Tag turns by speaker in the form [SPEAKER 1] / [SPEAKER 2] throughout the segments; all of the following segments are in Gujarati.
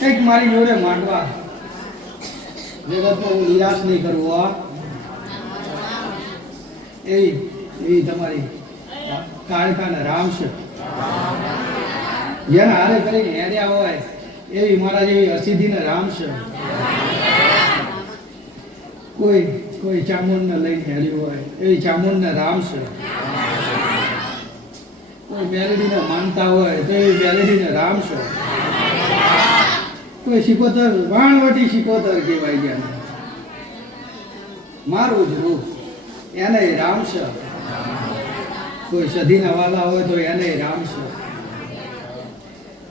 [SPEAKER 1] કંઈક મારી જોડે માંડવા. જગતમાં હું નિરાશ નહીં કરવો એવી એવી તમારી કાળકાને રામ છે. જેને હારે કરીને હેર્યા હોય, એવી મારા જેવી અસિદ્ધિને રામ છે. કોઈ કોઈ ચામુંડને લઈને હેર્યું હોય, એવી ચામુંડને રામ છે. કોઈ મેલડીને માનતા હોય, તો એવી મેલડીને રામ છે. કોઈ શિકોતર વાણવટી શિકોતર કહેવાય ગયા મારું જ રૂપ, એને રામ છે. કોઈ સધીના વાલા હોય તો એને રામ છે.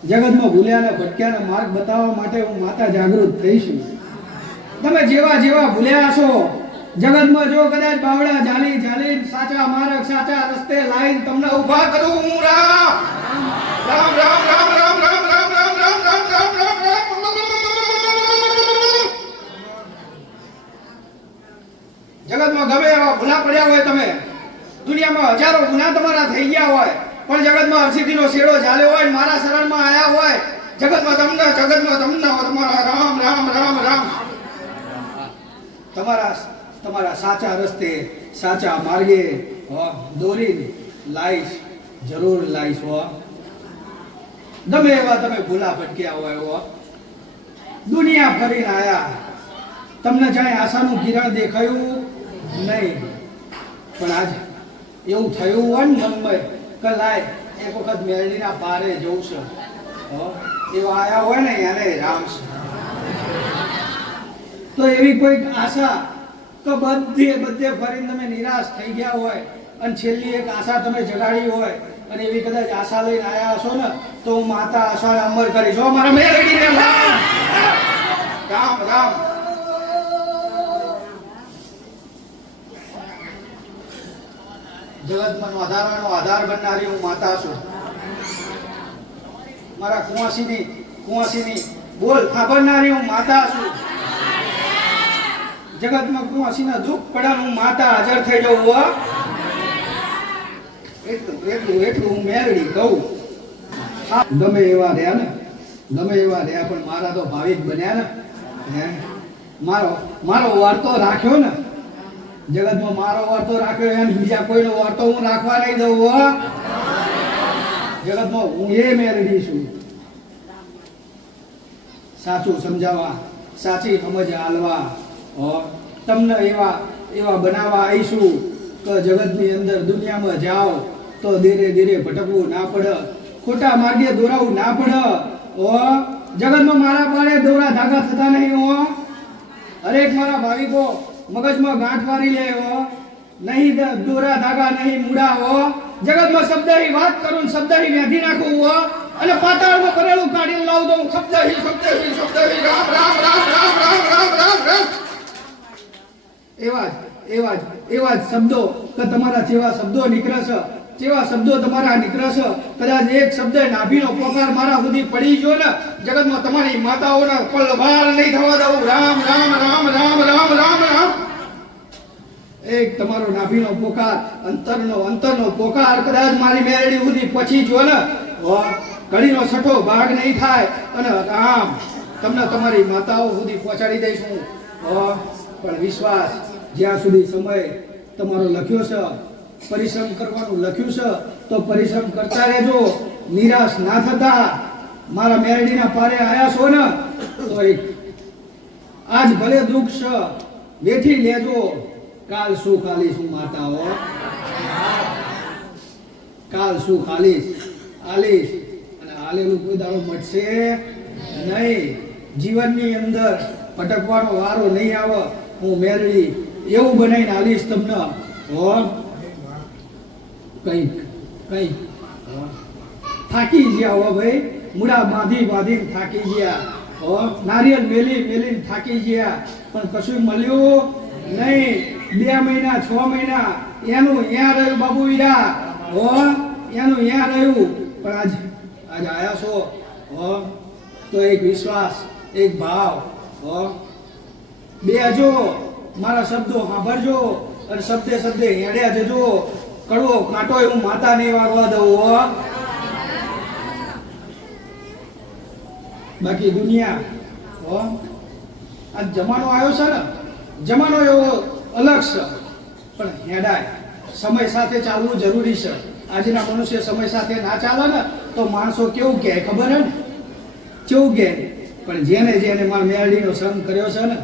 [SPEAKER 1] જગતમાં ભૂલ્યાના ભટક્યાના માર્ગ બતાવવા માટે હું માતા જાગૃત થઈશું તમે જેવા જેવા ભૂલ્યા છો જગતમાં જો કદાચ બાવડા જાલી જાલી, સાચા માર્ગ, સાચા રસ્તે લાઈન તમને ઊભા કરું હું, રામ. રામ રામ રામ રામ રામ રામ રામ રામ રામ રામ જગતમાં ગમે એવા ભૂલા પડ્યા હોય તમે. દુનિયામાં હજારો ગુના તમારા થઈ ગયા હોય, પણ જગતમાં હરસિદ્ધિનો શેડો ચાલ્યો હોય મારા શરણમાં આવ્યા હોય, જગતમાં તમને જગતમાં તમને તમારા રામ રામ રામ રામ. તમારા તમારા સાચા રસ્તે, સાચા માર્ગે દોરીને લાઈશ, જરૂર લાઈશ, હો. ગમે એવા તમે ભૂલા ભટક્યા હોય, હો. દુનિયા ફરીને આયા. તમને જાણે આશાનું કિરણ દેખાયું નહીં. પણ આજ એવું થયું હોય ને મનમાં કે લાય, એક વખત મેળીના પારે જવું છે. એવા આયા હોય ને એને રામ છે. તો એવી કોઈક આશા તો બધે બધે ફરીને તમે નિરાશ થઈ ગયા હોય અને છેલ્લી એક આશા તમે જગાડી હોય અને એવી કદાચ આશા લઈને આયા હશો ને, તો હું માતા આશા અમર કરીશ. મારા મેરડીને જગતમાં આધારનો આધાર બનનારી હું માતા છું. મારા કુંવાસીની કુંવાસીની બોલ સાંભળનારી હું માતા છું. જગતમાં કુંવાસીના દુઃખ પડ્યા હું માતા હાજર થઈ જાઉં, હો. એટલું એટલું એટલું હું મેળવી કહું. ગમે એવા રહ્યા ને, ગમે એવા રહ્યા, પણ મારા તો ભાવિક બન્યા ને મારો મારો વાર્તો રાખ્યો ને જગતમાં મારો વાર્તો રાખ્યો એમ, બીજા કોઈનો વાર્તો હું રાખવા નહીં દઉં, હો. જગતમાં હું એ મેળવી છું. સાચું સમજાવવા, સાચી સમજ હાલવા તમને એવા એવા બનાવવા આવીશું કે જગતની અંદર દુનિયામાં જાઓ તો ધીરે ધીરે ભટકવું ના પડે, ખોટા માર્ગે દોરાવું ના પડે ઓ જગતમાં મારા પાડે દોરા ધાગા થતા નહીં, હો. હરેક મારા ભાવિકો મગજમાં ગાંઠ વારી લે હો નહીં દોરા ધાગા, નહીં મૂડા હો જગતમાં શબ્દની વાત કરું શબ્દ વ્યાધી નાખું હો. અને પાતાળમાં પરેલું કાઢીને લાવું તો હું શબ્દ હિ શબ્દ હિ શબ્દ હિ રામ રામ રામ રામ રામ રામ રામ. એવા જ એવા જ એવા જ શબ્દો કે તમારા જેવા શબ્દો નીકળે જેવા શબ્દો તમારા નીકળે છે કદાચ એક શબ્દ નાભીનો પોકાર મારા સુધી પડી ગયો ને, જગતમાં તમારી માતાઓના પલવાર નહીં થવા દઉં. રામ રામ રામ રામ રામ રામ રામ. એક તમારો નાભીનો પોકાર, અંતરનો અંતરનો પોકાર કદાચ મારી મેરડી સુધી પછી જો ને ઘડીનો છઠ્ઠો ભાગ નહીં થાય. અને રામ, તમને તમારી માતાઓ સુધી પહોંચાડી દઈશું. પણ વિશ્વાસ, જ્યાં સુધી સમય તમારો લખ્યો છે પરિશ્રમ કરવાનું લખ્યું છે, તો પરિશ્રમ કરતા રહેજો. નિરાશ ના થતા. મારા મેરડીના પારે આયા છો ને, તો આજ ભલે દુઃખ છે, વેઠી લેજો. કાલ શું ખાલીશ હું માતાઓ. કાલ શું ખાલીશ આલીશ. અને આલેલું કોઈ દાડો મટશે નહીં. જીવનની અંદર ભટકવાનો વારો નહીં આવે. હું મેળવી એવું બનાવીને આલીશ તમને. હો? કંઈક કંઈક. થાકી ગયા હો ભાઈ. મૂળા બાંધી બાંધીને થાકી ગયા. હો, નારિયેળ મેલી મેલીને થાકી ગયા. પણ કશું મળ્યું નહીં. બે મહિના, છ મહિના. એનું ત્યાં રહ્યું બાબુ વીરા હો, એનું ત્યાં રહ્યું. પણ આજ આજ આયા છો. હો, તો એક વિશ્વાસ, એક ભાવ. હો બે જો મારા શબ્દો સાંભળજો અને શબ્દે શબ્દે હેડ્યા જજો. કડવો કાંટો એવું માતા નહીં વાગવા દઉં બાકી દુનિયા આ જમાનો આવ્યો છે ને, જમાનો એવો અલગ છે. પણ હેડાય, સમય સાથે ચાલવું જરૂરી છે. આજના મનુષ્ય સમય સાથે ના ચાલે ને, તો માણસો કેવું કહે, ખબર હે ને? કેવું કહે? પણ જેને જેને મારા મેરડીનો સંગ કર્યો છે ને,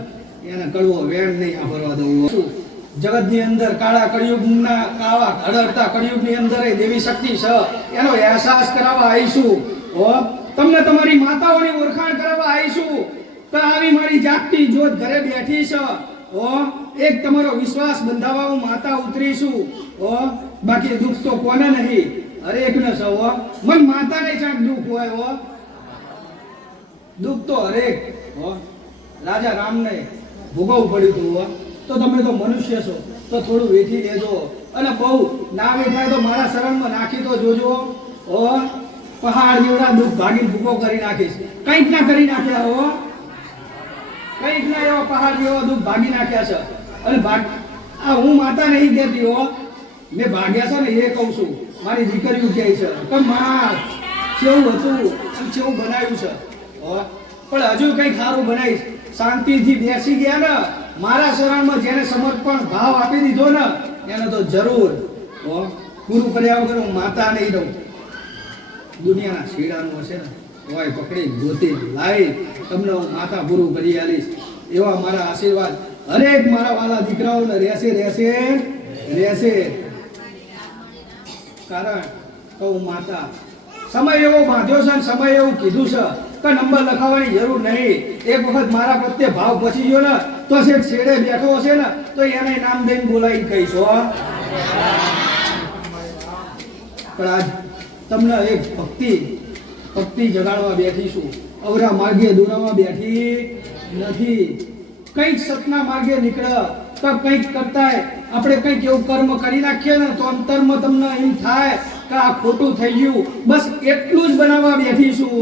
[SPEAKER 1] એને કડવો વેણ નહીં સાંભળવા દઉં શું જગતની અંદર કાળા કળિયુગના કાળા અડરતા કળિયુગની અંદર દેવી શક્તિ છે. એનો અહેસાસ કરાવવા આવીશું. ઓ તમને તમારી માતાઓની ઓળખાણ કરાવવા આવીશું. તો આવી મારી જાગતી જોત ઘરે બેઠી છે. ઓ એક તમારો વિશ્વાસ બંધાવવા હું માતા ઉતરીશું. ઓ બાકી દુઃખ તો કોને નહીં? હરેકને છે, હો. મન માતાને ક્યાંક દુઃખ હોય, હો? દુઃખ તો હરેક, હો. રાજા રામને ભોગવવું પડ્યું હતું તો તમે તો મનુષ્ય છો, તો થોડું વેઠી લેજો. અને બહુ ના વેઠાય તો મારા શરણમાં નાખી તો જોજો. ઓ પહાડ જેવડા દુઃખ ભાગીને ભૂકો કરી નાખીશ. કંઈક ના કરી નાખ્યા હો. કંઈક ના એવા પહાડ જેવા દુઃખ ભાગી નાખ્યા છે. અને ભાગ આ હું માતા નહીં કહેતી હો. મેં ભાગ્યા છે ને એ કહું છું. મારી દીકરીઓ કહે છે, કે માં, કેવું હતું? અને કેવું બનાવ્યું છે? પણ હજુ કંઈક સારું બનાવીશ. શાંતિથી બેસી ગયા ને. મારા શરણમાં જેને સમર્પણ ભાવ આપી દીધો ને, એને તો જરૂર પૂરું કર્યા વગર હું માતા નહીં રહું. દુનિયાના શીડાનું હશે ને હોય પકડી, ગોતી, લાવી, તમને હું માતા પૂરું કરી આલીશ. એવા મારા આશીર્વાદ હરેક મારા વાલા દીકરાઓને રહેશે રહેશે રહેશે. કારણ કહું માતા, સમય એવો બાંધ્યો છે સમય એવું કીધું છે કે નંબર લખાવવાની જરૂર નહીં. એક વખત મારા પ્રત્યે ભાવ પછી ગયો ને, તો છે છેડે બેઠો હશે ને, તો એને નામ દઈને બોલાવી કહીશો પણ આજ તમને એક ભક્તિ ભક્તિ જગાડવા બેઠી છું. અવરા માર્ગે દોરાવા બેઠી નથી. કંઈક સતના માર્ગે નીકળે, તો કંઈક કરતાય આપણે કંઈક એવું કર્મ કરી નાખીએ ને, તો અંતરમાં તમને એમ થાય કે આ ખોટું થઈ ગયું. બસ એટલું જ બનાવવા બેઠી છું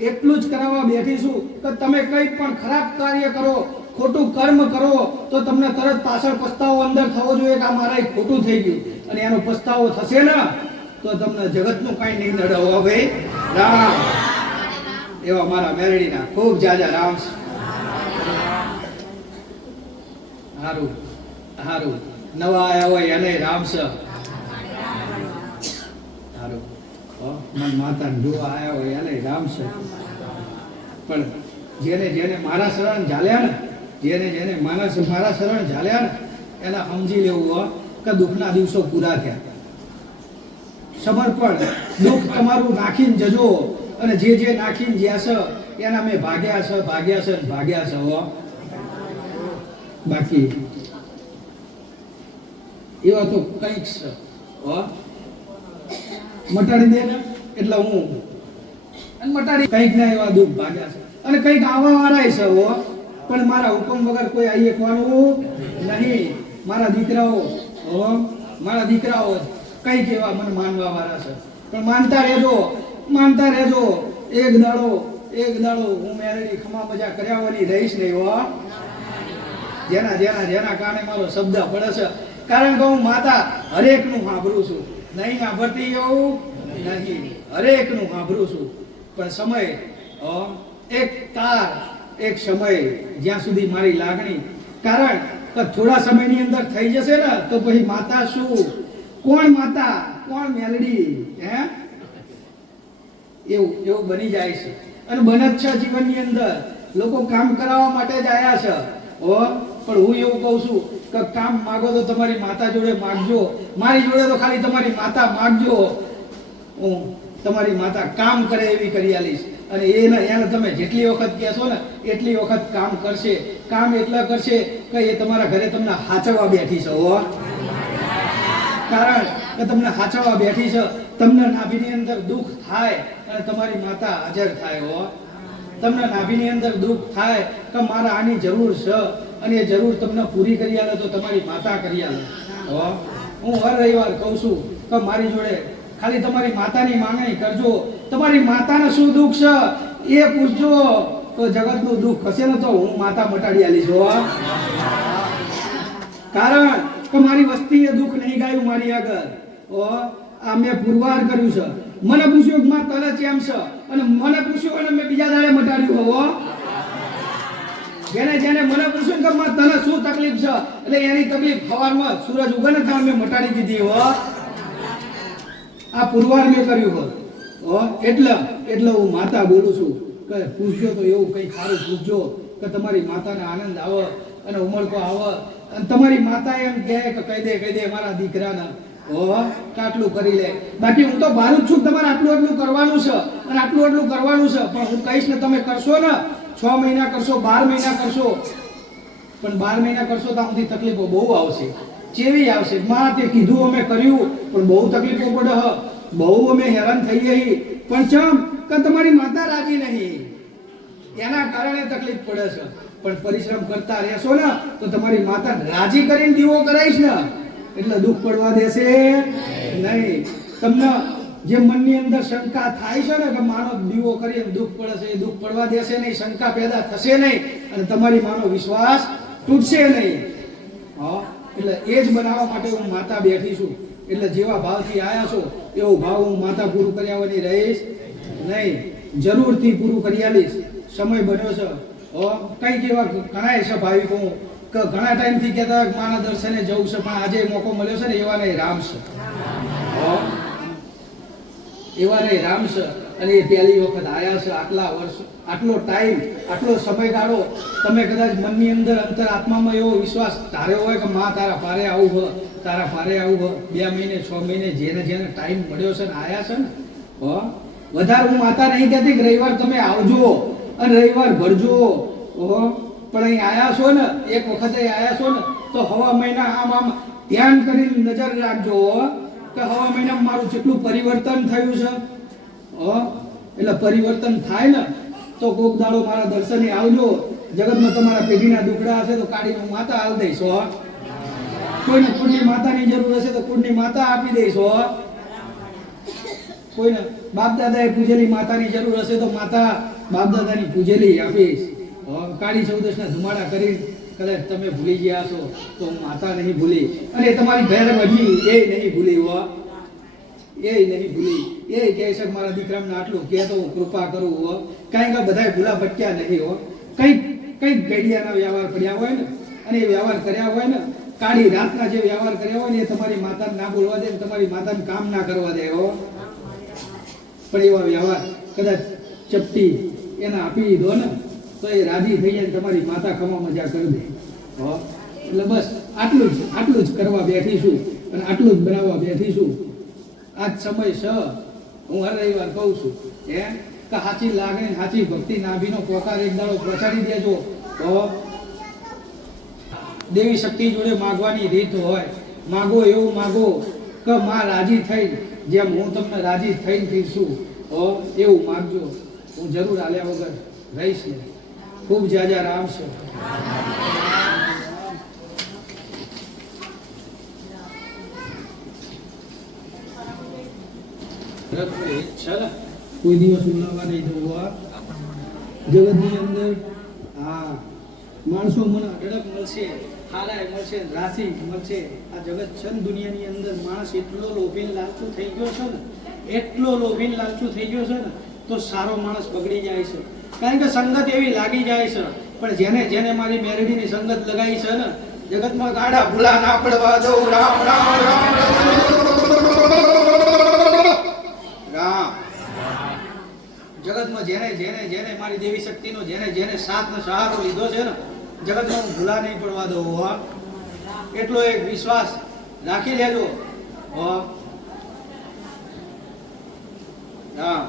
[SPEAKER 1] એટલું જ કરાવવા બેઠીશું કે તમે કંઈ પણ ખરાબ કાર્ય કરો, ખોટું કર્મ કરો, તો તમને તરત પાછળ પસ્તાવો અંદર થવો જોઈએ કે આ મારા ખોટું થઈ ગયું. અને એનો પસ્તાવો થશે ને, તો તમને જગતનું કાંઈ નહીં નડે હો ભાઈ. રામ. એવા મારા મેરડીના ખૂબ જાજા રામ. હારું હારું. નવા આયા હોય એને રામ સર હારું. મન જોવા આવ્યા હોય એને રામ છે. પણ જેને જેને મારા શરણ ઝાલ્યા ને જેને જેને મારા મારા શરણ ઝાલ્યા ને એને સમજી લેવું હો કે દુઃખના દિવસો પૂરા થયા. સમર્પણ દુઃખ તમારું નાખીને જજો અને જે જે નાખીને જ્યાં છે એના મેં ભાગ્યા છે ભાગ્યા છે ભાગ્યા છે હો. બાકી એવા તો કંઈક છે હો. મટાડી દે એટલે હું અને મટાડી કંઈક ના એવા દુઃખ ભાગ્યા છે. અને કંઈક આવા વાળાય છે હો. પણ મારા હુકમ વગર કોઈ આવી એકવાનું નહીં. મારા દીકરાઓ, હો, મારા દીકરાઓ કંઈક એવા મને માનવા વાળા છે. પણ માનતા રહેજો માનતા રહેજો. એક દાડો એક દાડો હું મેરેડી ખમા મજા કર્યાવાની રહીશ નહીં, હો. જેના જેના જેના કારણે મારો શબ્દ પડે છે. કારણ કે હું માતા હરેકનું સાંભળું છું. નહીં સાંભળતી એવું નહીં. હરેકનું સાંભળું છું. પણ સમય એક તાર, એક સમય જ્યાં સુધી મારી લાગણી. કારણ કે થોડા સમયની અંદર થઈ જશે ને, તો પછી માતા શું? કોણ માતા? કોણ મેલડી? હે? એવું એવું બની જાય છે. અને બને છે જીવનની અંદર. લોકો કામ કરાવવા માટે જ આવ્યા છે. હો, પણ હું એવું કહું છું કે કામ માગો તો તમારી માતા જોડે માગજો. મારી જોડે તો ખાલી તમારી માતા માગજો. હું તમારી માતા કામ કરે એવી કરી આલીશ. અને એને એને તમે જેટલી વખત કહેશો ને, એટલી વખત કામ કરશે. કામ એટલા કરશે કે એ તમારા ઘરે તમને હાચવવા બેઠી છે, હો. કારણ કે તમને હાચવવા બેઠી છે. તમને નાભીની અંદર દુઃખ થાય અને તમારી માતા હાજર થાય, હો. તમને નાભીની અંદર દુઃખ થાય કે મારે આની જરૂર છે અને એ જરૂર તમને પૂરી કરી આવે તો તમારી માતા કરી આવે હું. હર રવિવાર કહું છું કે મારી જોડે ખાલી તમારી માતાની માંગણી કરજો. તમારી માતાને શું દુઃખ છે એ પૂછજો. તો જગતનું દુઃખ હશે ને તો હું માતા મટાડી આલી હો. કારણ કે મારી વસ્તીએ દુઃખ નહીં ગાયું મારી આગળ. ઓ આ મેં પુરવાર કર્યું છે. મને પૂછ્યું માં તને કેમ છે? અને મને પૂછ્યું અને મેં બીજા દાડે મટાડ્યું હો જેને મને પૂછ્યું કે માં, તને શું તકલીફ છે? એટલે એની તકલીફ સવારમાં સૂરજ ઉગે ને ત્યાં મેં મટાડી દીધી, હો. આ પુરવાર મેં કર્યું, હો. એટલે એટલે હું માતા બોલું છું કે પૂછજો તો એવું કંઈ સારું પૂછજો કે તમારી માતાને આનંદ આવે અને ઉમળકો આવે. અને તમારી માતા એમ કહે કે કહી દે કહી દે, મારા દીકરાને. હો આટલું કરી લે. બાકી હું તો ભારું છું તમારે આટલું આટલું કરવાનું છે. અને આટલું આટલું કરવાનું છે. પણ હું કહીશ ને તમે કરશો ને, છ મહિના કરશો, બાર મહિના કરશો. પણ બાર મહિના કરશો તો આમથી તકલીફો બહુ આવશે. ચેવી આવશે? માં તે કીધું અમે કર્યું, પણ બહુ તકલીફો પડે હ. બહુ અમે હેરાન થઈ ગઈ. પણ ચમ, કે તમારી માતા રાજી નહીં? એના કારણે તકલીફ પડે છે. પણ પરિશ્રમ કરતા રહેશો ને, તો તમારી માતા રાજી કરીને દીવો કરાવીશ ને. એટલે દુઃખ પડવા દેશે નહીં. તમને જે મનની અંદર શંકા થાય છે ને કે માનો દીવો કરીને દુઃખ પડે છે, એ દુઃખ પડવા દેશે નહીં, શંકા પેદા થશે નહીં અને તમારી માનો વિશ્વાસ તૂટશે નહીં. હા, એટલે એ જ બનાવવા માટે હું માતા બેઠી છું. એટલે જેવા ભાવથી આયા છો, એવો ભાવ હું માતા પૂરું કર્યા વળી રહીશ નહીં. જરૂરથી પૂરું કરી આલીશ. સમય બન્યો છે. કંઈક એવા ઘણા છે ભાવિકો. ઘણા ટાઈમથી કહેતા માના દર્શને જવું છે, પણ આજે મોકો મળ્યો છે ને, એવા નહીં, રામ છે. એવા નહીં, રામ છે. અને એ પહેલી વખત આવ્યા છે, આટલા વર્ષ, આટલો ટાઈમ, આટલો સમયગાળો, તમે કદાચ મનની અંદર અંતર આત્મામાં એવો વિશ્વાસ ધાર્યો હોય કે માં તારા ભારે આવું હ તારા ભારે આવું હ બે મહિને, છ મહિને જેને જેને ટાઈમ મળ્યો છે ને આવ્યા છે ને, હો? વધારે હું માતા નહીં કહેતી કે રવિવાર તમે આવજો, અને રવિવાર ભરજો ઓહો પણ અહીં આયા છો ને, એક વખતે આયા છો ને, તો હવા મહિના આમ આમ ધ્યાન કરીને નજર રાખજો કે હવા મહિનામાં મારું કેટલું પરિવર્તન થયું છે એટલે પરિવર્તન થાય ને, તો કોક દાડો મારા દર્શને આવજો. જગતમાં તમારા પેઢીના દુખડા હશે તો કાઢીને હું માતા આલ દઈશ કોઈને કુળની માતાની જરૂર હશે તો કુળની માતા આપી દઈશ કોઈને બાપ દાદાએ પૂજેલી માતાની જરૂર હશે તો માતા બાપ દાદાની પૂજેલી આપીશ. કાળી ચૌદશના ધુમાડા કરી કદાચ તમે ભૂલી ગયા છો તો માતા નહીં ભૂલી. અને તમારી ભેર હજી એ નહીં ભૂલી હો. એ નહીં ભૂલી. એ કહે છે મારા દીકરાને આટલું કહે તો હું કૃપા કરું હો. કાંઈ કે બધાય ભૂલા ભટક્યા નહીં હો. કંઈક કંઈક ગેડિયાના વ્યવહાર પડ્યા હોય ને, અને એ વ્યવહાર કર્યા હોય ને, કાળી રાતના જે વ્યવહાર કર્યા હોય ને, એ તમારી માતાને ના બોલવા દે તમારી માતાને કામ ના કરવા દે હો. પણ એવા વ્યવહાર કદાચ ચપટી એને આપી દીધો ને તો એ રાજી થઈ જાય તમારી માતા ખમા મજા કરી દે. એટલે બસ આટલું જ આટલું જ કરવા બેઠીશું અને આટલું જ બનાવવા બેઠીશું. આજ સમય સ, હું હર રવિવાર કહું છું, હે? કે સાચી લાગણી સાચી ભક્તિ નાભીનો પોકાર એક દાડો પહોંચાડી દેજો. તો દેવી શક્તિ જોડે માગવાની રીત હોય. માગો એવું માગો કે માં રાજી થઈ જેમ હું તમને રાજી થઈને પીરશું એવું માગજો. હું જરૂર આલ્યા વગર રહીશ ને ખૂબ જાજા રામ છે. કોઈ દિવસ ઉલાવા નહીં જોવા જગતની અંદર હા માણસો મને અઢળક મળશે હારાય મળશે રાશિ મળશે. આ જગત છે ને દુનિયાની અંદર માણસ એટલો લોભીન લાલચો થઈ ગયો છે ને એટલો લોભીન લાલચો થઈ ગયો છે ને તો સારો માણસ બગડી જાય છે. કારણ કે સંગત એવી લાગી જાય છે. પણ જેને જેને મારી મેરડીની સંગત લગાવી છે ને, જગતમાં ગાડા ભૂલા ના પડવા દઉં. રામ રામ રામ રામ જગતમાં જેને જેને જેને મારી દેવી શક્તિનો, જેને જેને સાથનો સહારો લીધો છે ને, જગતમાં હું ભૂલા નહીં પડવા દઉં, હો. એટલો એક વિશ્વાસ રાખી લેજો, હો. હા